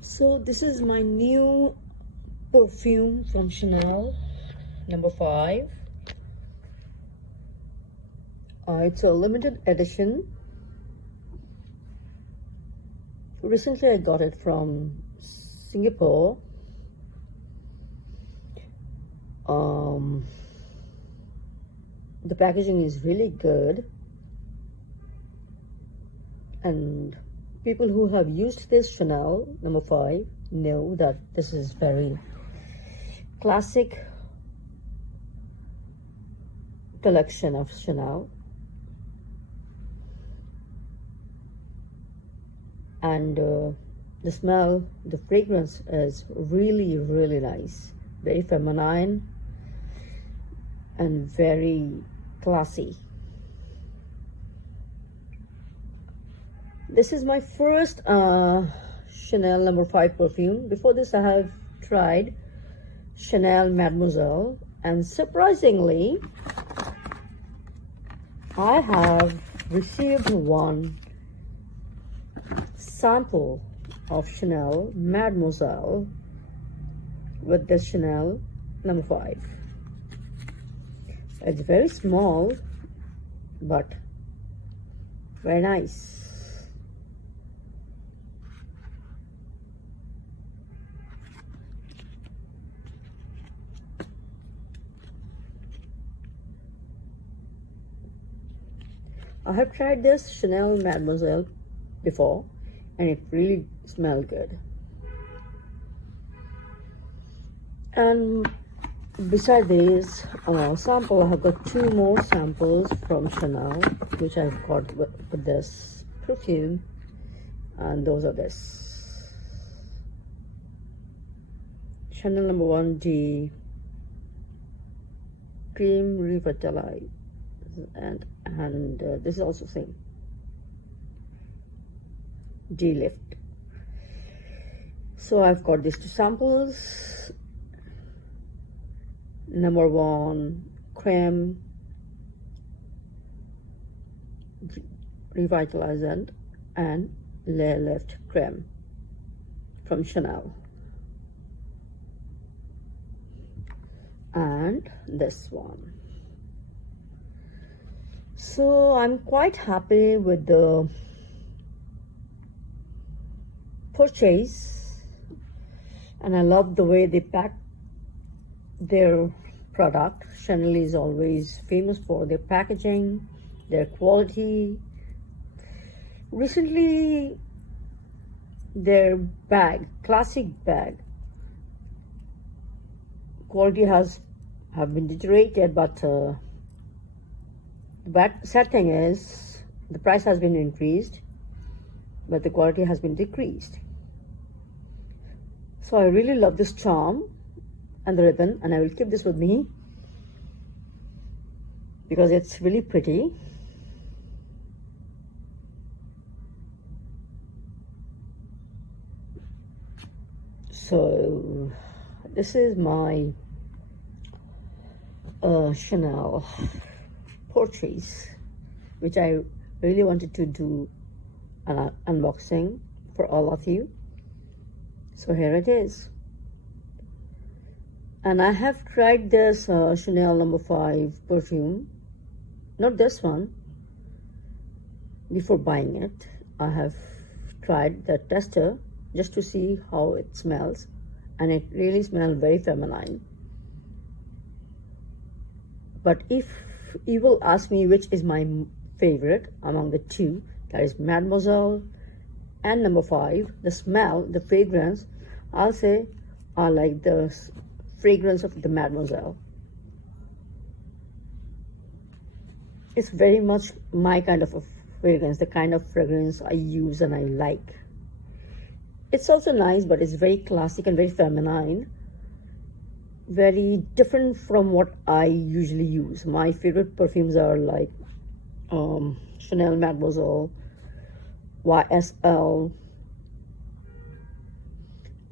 So this is my new perfume from Chanel, number 5. It's a limited edition. Recently I got it from Singapore. The packaging is really good, and people who have used this Chanel number 5 know that this is very classic collection of Chanel, and the smell, the fragrance is really, really nice, very feminine and very classy. This is my first Chanel number 5 perfume. Before this I have tried Chanel Mademoiselle, and surprisingly I have received one sample of Chanel Mademoiselle with the Chanel number 5. It's very small but very nice. I have tried this Chanel Mademoiselle before, and it really smelled good. And beside this sample, I have got 2 more samples from Chanel, which I've got with this perfume, and those are this Chanel number 1 D Cream Revitalize, and this is also same D Lift. So I've got these 2 samples. Number 1 Creme Revitalizant and Le Lift Creme from Chanel, and this one. So I'm quite happy with the purchase, and I love the way they pack their product. Chanel is always famous for their packaging, their quality. Recently their bag, classic bag, quality have been deteriorated, but the sad thing is the price has been increased, but the quality has been decreased. So I really love this charm and the ribbon, and I will keep this with me because it's really pretty. So this is my Chanel purchase, which I really wanted to do an unboxing for all of you. So here it is. And I have tried this Chanel number 5 perfume, not this one, before buying it. I have tried the tester just to see how it smells, and it really smells very feminine. But if you will ask me which is my favorite among the 2, that is Mademoiselle and number 5, the smell, the fragrance, I'll say I like the fragrance of the Mademoiselle. It's very much my kind of a fragrance, the kind of fragrance I use and I like. It's also nice, but it's very classic and very feminine. very different from what I usually use. My favorite perfumes are like Chanel, Mademoiselle, YSL,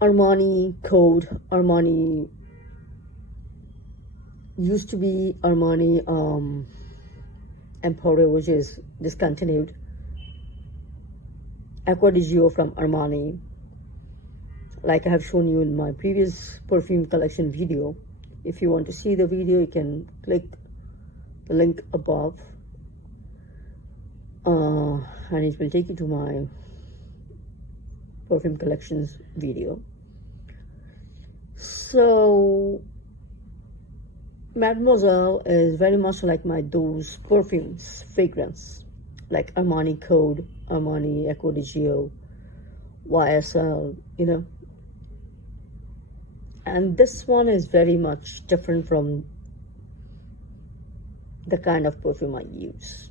Armani Code. Armani used to be Armani Emporio, which is discontinued. Acqua di Gio from Armani, like I have shown you in my previous perfume collection video. If you want to see the video, you can click the link above, and it will take you to my perfume collections video. So Mademoiselle is very much like those perfumes, fragrance, like Armani Code, Armani Acqua di Gio, YSL, you know. And this one is very much different from the kind of perfume I use.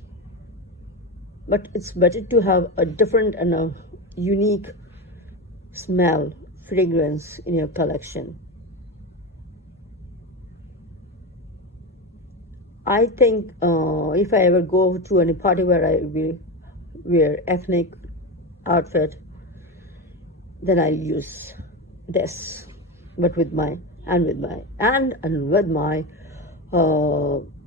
But it's better to have a different and a unique smell, fragrance in your collection. I think if I ever go to any party where I will wear ethnic outfit, then I'll use this. But with my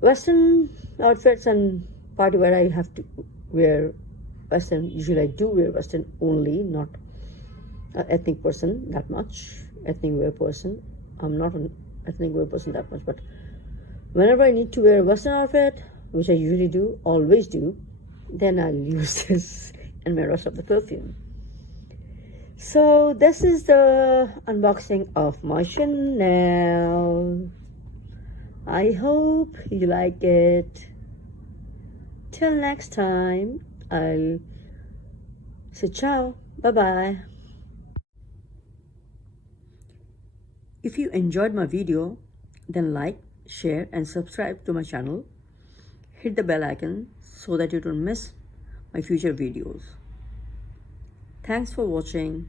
Western outfits and party where I have to wear Western, usually I do wear Western only, not an ethnic person that much, ethnic wear person. I'm not an ethnic wear person that much, but whenever I need to wear a Western outfit, which I usually do, always do, then I'll use this in my rest of the perfume. So this is the unboxing of my Chanel. I hope you like it. Till next time, I'll say ciao, bye-bye. If you enjoyed my video, then like, share and subscribe to my channel. Hit the bell icon so that you don't miss my future videos. Thanks for watching.